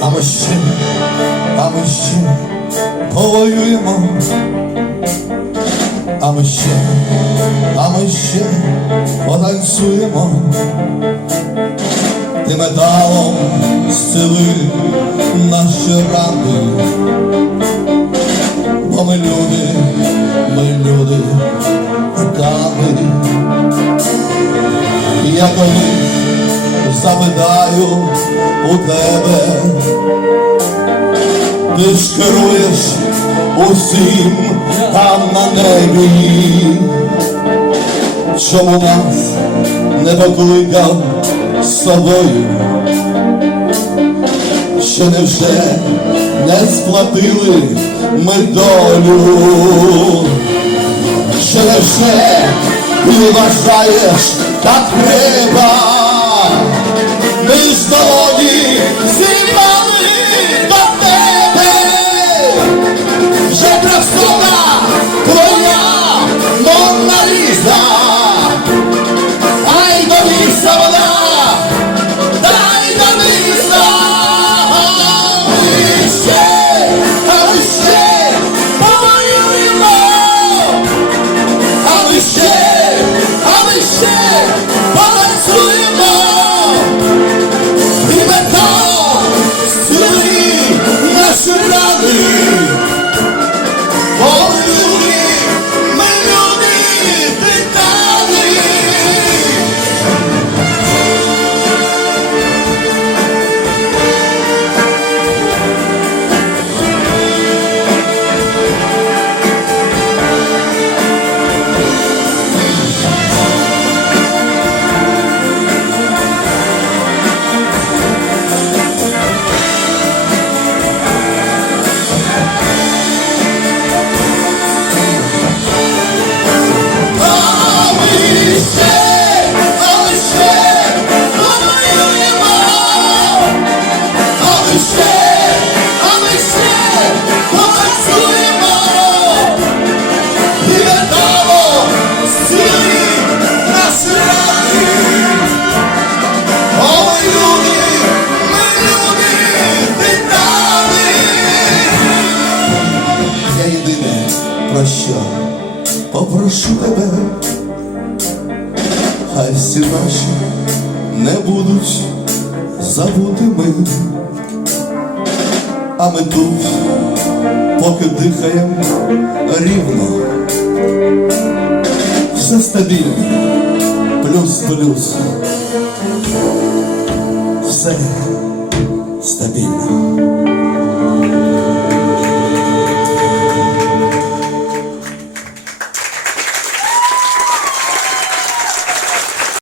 А ми ще, а ми ще повоюємо, а ми ще, а ми ще потанцюємо, ти металом зцели наші рани, бо ми люди, ми люди, Я коли запитаю у тебе, ти ж керуєш усім там на небі, чому нас не покликав з собою, що невже не сплатили ми долю, що невже ти вважаєш так треба, про що попрошу тебе, хай всі наші не будуть забутими, а ми тут, поки дихаємо рівно, все стабільно, плюс-плюс, все стабільно.